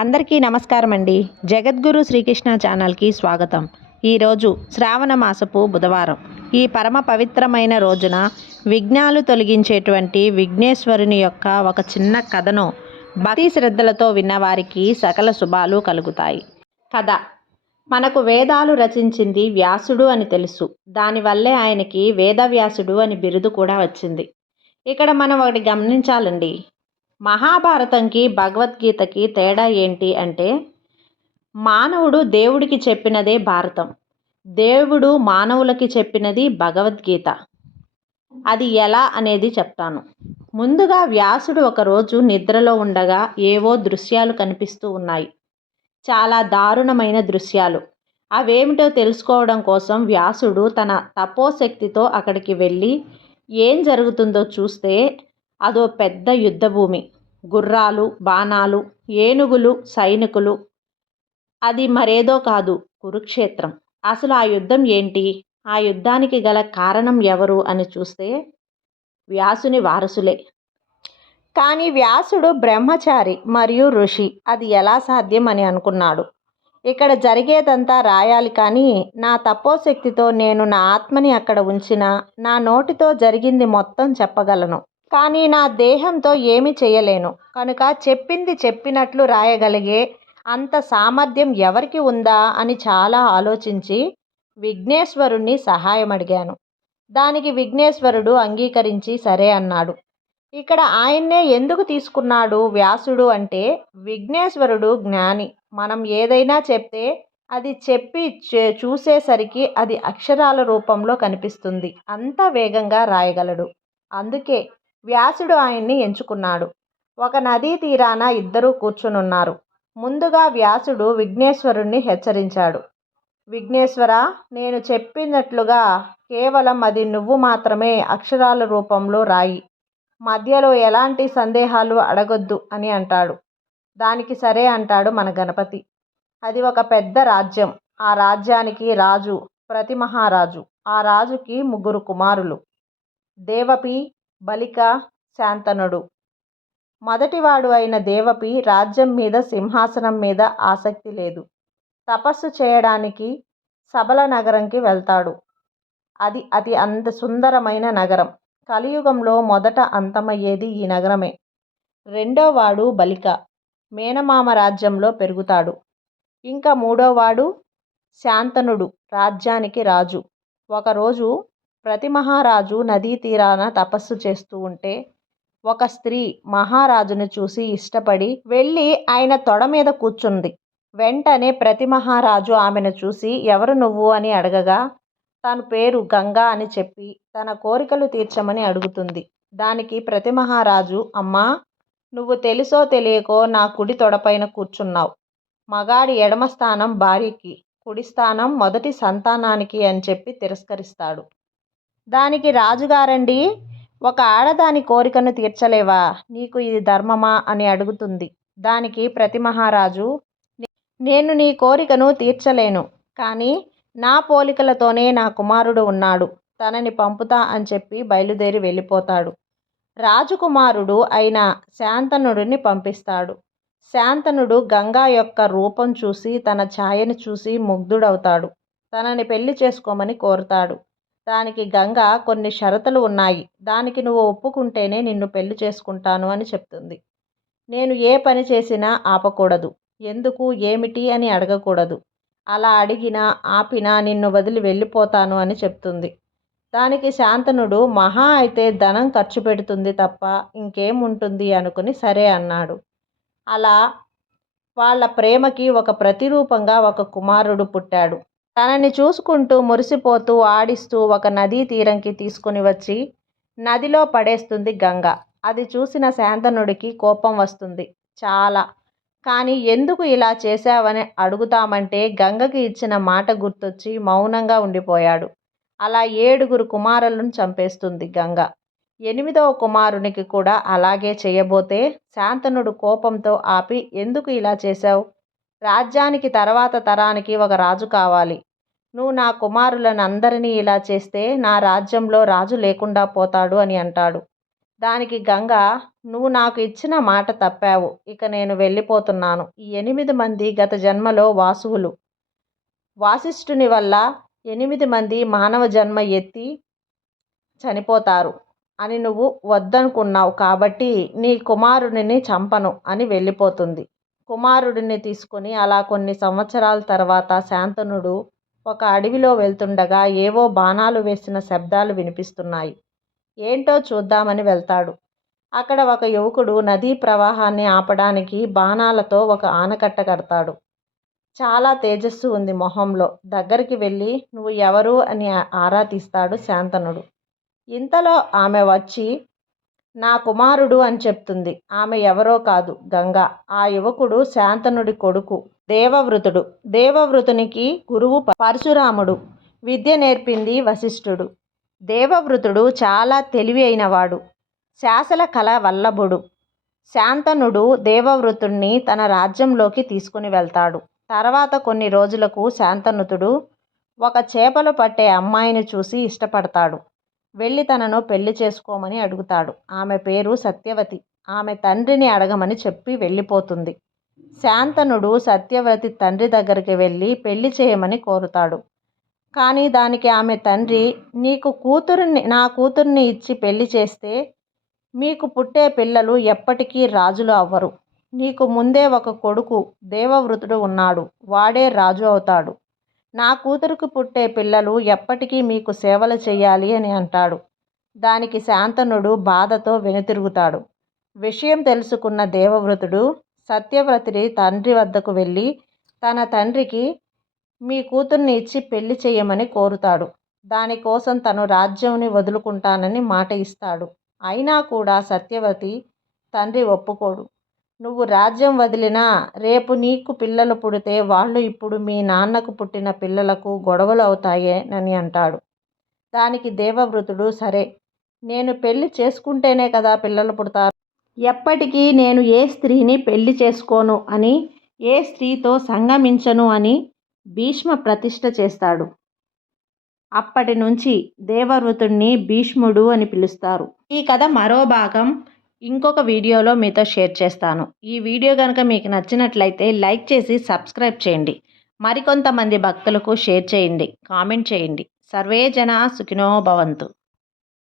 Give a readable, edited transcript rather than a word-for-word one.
అందరికీ నమస్కారం అండి. జగద్గురు శ్రీకృష్ణ ఛానల్కి స్వాగతం. ఈరోజు శ్రావణ మాసపు బుధవారం. ఈ పరమ పవిత్రమైన రోజున విఘ్నాలు తొలగించేటువంటి విఘ్నేశ్వరుని యొక్క ఒక చిన్న కథను భక్తి శ్రద్ధలతో విన్నవారికి సకల శుభాలు కలుగుతాయి. కథ: మనకు వేదాలు రచించింది వ్యాసుడు అని తెలుసు. దానివల్లే ఆయనకి వేదవ్యాసుడు అని బిరుదు కూడా వచ్చింది. ఇక్కడ మనం ఒకటి గమనించాలండి. మహాభారతంకి భగవద్గీతకి తేడా ఏంటి అంటే, మానవుడు దేవుడికి చెప్పినదే భారతం, దేవుడు మానవులకి చెప్పినది భగవద్గీత. అది ఎలా అనేది చెప్తాను. ముందుగా వ్యాసుడు ఒకరోజు నిద్రలో ఉండగా ఏవో దృశ్యాలు కనిపిస్తూ ఉన్నాయి. చాలా దారుణమైన దృశ్యాలు. అవేమిటో తెలుసుకోవడం కోసం వ్యాసుడు తన తపోశక్తితో అక్కడికి వెళ్ళి ఏం జరుగుతుందో చూస్తే అదో పెద్ద యుద్ధభూమి. గుర్రాలు, బాణాలు, ఏనుగులు, సైనికులు. అది మరేదో కాదు, కురుక్షేత్రం. అసలు ఆ యుద్ధం ఏంటి? ఆ యుద్ధానికి గల కారణం ఎవరు అని చూస్తే వ్యాసుని వారసులే. కానీ వ్యాసుడు బ్రహ్మచారి మరియు ఋషి. అది ఎలా సాధ్యం అని అనుకున్నాడు. ఇక్కడ జరిగేదంతా రాయాలి, కానీ నా తపోశక్తితో నేను నా ఆత్మని అక్కడ ఉంచినా నా నోటితో జరిగింది మొత్తం చెప్పగలను, కానీ నా దేహంతో ఏమీ చేయలేను. కనుక చెప్పింది చెప్పినట్లు రాయగలిగే అంత సామర్థ్యం ఎవరికి ఉందా అని చాలా ఆలోచించి విఘ్నేశ్వరుణ్ణి సహాయం అడిగాను. దానికి విఘ్నేశ్వరుడు అంగీకరించి సరే అన్నాడు. ఇక్కడ ఆయన్నే ఎందుకు తీసుకున్నాడు వ్యాసుడు అంటే, విఘ్నేశ్వరుడు జ్ఞాని. మనం ఏదైనా చెప్తే అది చెప్పి చూసేసరికి అది అక్షరాల రూపంలో కనిపిస్తుంది. అంత వేగంగా రాయగలడు. అందుకే వ్యాసుడు ఆయన్ని ఎంచుకున్నాడు. ఒక నదీ తీరాన ఇద్దరూ కూర్చునున్నారు. ముందుగా వ్యాసుడు విఘ్నేశ్వరుణ్ణి హెచ్చరించాడు. విఘ్నేశ్వర, నేను చెప్పినట్లుగా కేవలం అది నువ్వు మాత్రమే అక్షరాల రూపంలో రాయి. మధ్యలో ఎలాంటి సందేహాలు అడగొద్దు అని అంటాడు. దానికి సరే అంటాడు మన గణపతి. అది ఒక పెద్ద రాజ్యం. ఆ రాజ్యానికి రాజు ప్రతిమహారాజు. ఆ రాజుకి 3 కుమారులు: దేవపి, బలిక, శాంతనుడు. మొదటివాడు అయిన దేవపి రాజ్యం మీద, సింహాసనం మీద ఆసక్తి లేదు. తపస్సు చేయడానికి సబల నగరంకి వెళ్తాడు. అది అతి సుందరమైన నగరం. కలియుగంలో మొదట అంతమయ్యేది ఈ నగరమే. రెండోవాడు బలిక, మేనమామ రాజ్యంలో పెరుగుతాడు. ఇంకా మూడోవాడు శాంతనుడు, రాజ్యానికి రాజు. ఒకరోజు ప్రతిమహారాజు నదీ తీరాన తపస్సు చేస్తూ ఉంటే ఒక స్త్రీ మహారాజును చూసి ఇష్టపడి వెళ్ళి ఆయన తొడ మీద కూర్చుంది. వెంటనే ప్రతిమహారాజు ఆమెను చూసి ఎవరు నువ్వు అని అడగగా తన పేరు గంగా అని చెప్పి తన కోరికలు తీర్చమని అడుగుతుంది. దానికి ప్రతిమహారాజు, అమ్మా, నువ్వు తెలుసో తెలియకో నా కుడి తొడపైన కూర్చున్నావు. మగాడి ఎడమ స్థానం భార్యకి, కుడి స్థానం మొదటి సంతానానికి అని చెప్పి తిరస్కరిస్తాడు. దానికి రాజుగారండి, ఒక ఆడదాని కోరికను తీర్చలేవా? నీకు ఇది ధర్మమా అని అడుగుతుంది. దానికి ప్రతిమహారాజు, నేను నీ కోరికను తీర్చలేను, కానీ నా పోలికలతోనే నా కుమారుడు ఉన్నాడు, తనని పంపుతా అని చెప్పి బయలుదేరి వెళ్ళిపోతాడు. రాజకుమారుడు అయిన శాంతనుడిని పంపిస్తాడు. శాంతనుడు గంగా యొక్క రూపం చూసి తన ఛాయను చూసి ముగ్ధుడవుతాడు. తనని పెళ్లి చేసుకోమని కోరుతాడు. దానికి గంగ, కొన్ని షరతులు ఉన్నాయి, దానికి నువ్వు ఒప్పుకుంటేనే నిన్ను పెళ్లి చేసుకుంటాను అని చెప్తుంది. నేను ఏ పని చేసినా ఆపకూడదు, ఎందుకు ఏమిటి అని అడగకూడదు, అలా అడిగినా ఆపినా నిన్ను వదిలి వెళ్ళిపోతాను అని చెప్తుంది. దానికి శాంతనుడు, మహా అయితే ధనం ఖర్చు పెడుతుంది తప్ప ఇంకేముంటుంది అనుకుని సరే అన్నాడు. అలా వాళ్ళ ప్రేమకి ఒక ప్రతిరూపంగా ఒక కుమారుడు పుట్టాడు. తనని చూసుకుంటూ మురిసిపోతూ ఆడిస్తూ ఒక నదీ తీరంకి తీసుకుని వచ్చి నదిలో పడేస్తుంది గంగ. అది చూసిన శాంతనుడికి కోపం వస్తుంది చాలా. కానీ ఎందుకు ఇలా చేశావని అడుగుతామంటే గంగకి ఇచ్చిన మాట గుర్తొచ్చి మౌనంగా ఉండిపోయాడు. అలా 7 కుమారులను చంపేస్తుంది గంగ. 8వ కుమారునికి కూడా అలాగే చేయబోతే శాంతనుడు కోపంతో ఆపి, ఎందుకు ఇలా చేశావు? రాజ్యానికి తర్వాత తరానికి ఒక రాజు కావాలి. నువ్వు నా కుమారులను అందరినీ ఇలా చేస్తే నా రాజ్యంలో రాజు లేకుండా పోతాడు అని అంటాడు. దానికి గంగ, నువ్వు నాకు ఇచ్చిన మాట తప్పావు, ఇక నేను వెళ్ళిపోతున్నాను. ఈ 8 మంది గత జన్మలో వాసువులు. వాసిష్ఠుని వల్ల 8 మంది మానవ జన్మ ఎత్తి చనిపోతారు అని నువ్వు వద్దనుకున్నావు, కాబట్టి నీ కుమారుడిని చంపను అని వెళ్ళిపోతుంది. కుమారుడిని తీసుకుని అలా కొన్ని సంవత్సరాల తర్వాత శాంతనుడు ఒక అడవిలో వెళ్తుండగా ఏవో బాణాలు వేసిన శబ్దాలు వినిపిస్తున్నాయి. ఏంటో చూద్దామని వెళ్తాడు. అక్కడ ఒక యువకుడు నదీ ప్రవాహాన్ని ఆపడానికి బాణాలతో ఒక ఆనకట్ట కడతాడు. చాలా తేజస్సు ఉంది మొహంలో. దగ్గరికి వెళ్ళి నువ్వు ఎవరు అని ఆరా తీస్తాడు శాంతనుడు. ఇంతలో ఆమె వచ్చి నా కుమారుడు అని చెప్తుంది. ఆమె ఎవరో కాదు, గంగ. ఆ యువకుడు శాంతనుడి కొడుకు దేవవ్రతుడు. దేవవ్రతునికి గురువు పరశురాముడు. విద్య నేర్పింది వశిష్ఠుడు. దేవవ్రతుడు చాలా తెలివి అయినవాడు. శాసల కళ వల్లభుడు. శాంతనుడు దేవవ్రతుణ్ణి తన రాజ్యంలోకి తీసుకుని వెళ్తాడు. తర్వాత కొన్ని రోజులకు శాంతనుతుడు ఒక చేపలు పట్టే అమ్మాయిని చూసి ఇష్టపడతాడు. వెళ్ళి తనను పెళ్లి చేసుకోమని అడుగుతాడు. ఆమె పేరు సత్యవతి. ఆమె తండ్రిని అడగమని చెప్పి వెళ్ళిపోతుంది. శాంతనుడు సత్యవతి తండ్రి దగ్గరికి వెళ్ళి పెళ్లి చేయమని కోరుతాడు. కానీ దానికి ఆమె తండ్రి, నా కూతుర్ని ఇచ్చి పెళ్లి చేస్తే మీకు పుట్టే పిల్లలు ఎప్పటికీ రాజులు అవ్వరు. నీకు ముందే ఒక కొడుకు దేవవ్రతుడు ఉన్నాడు, వాడే రాజు అవుతాడు. నా కూతురుకు పుట్టే పిల్లలు ఎప్పటికీ మీకు సేవలు చేయాలి అని అంటాడు. దానికి శాంతనుడు బాధతో వెనుతిరుగుతాడు. విషయం తెలుసుకున్న దేవవ్రతుడు సత్యవ్రతుడి తండ్రి వద్దకు వెళ్ళి తన తండ్రికి మీ కూతుర్ని ఇచ్చి పెళ్లి చేయమని కోరుతాడు. దానికోసం తను రాజ్యంని వదులుకుంటానని మాట ఇస్తాడు. అయినా కూడా సత్యవతి తండ్రి ఒప్పుకోడు. నువ్వు రాజ్యం వదిలినా రేపు నీకు పిల్లలు పుడితే వాళ్ళు ఇప్పుడు మీ నాన్నకు పుట్టిన పిల్లలకు గొడవలు అవుతాయేనని అంటాడు. దానికి దేవవ్రతుడు, సరే, నేను పెళ్లి చేసుకుంటేనే కదా పిల్లలు పుడతారు. ఎప్పటికీ నేను ఏ స్త్రీని పెళ్లి చేసుకోను అని, ఏ స్త్రీతో సంగమించను అని భీష్మ ప్రతిష్ఠ చేస్తాడు. అప్పటి నుంచి దేవవ్రతుడిని భీష్ముడు అని పిలుస్తారు. ఈ కథ మరో భాగం ఇంకొక వీడియోలో మీతో షేర్ చేస్తాను. ఈ వీడియో కనుక మీకు నచ్చినట్లయితే లైక్ చేసి సబ్స్క్రైబ్ చేయండి. మరికొంతమంది భక్తులకు షేర్ చేయండి, కామెంట్ చేయండి. సర్వే జనా సుఖినో భవంతు.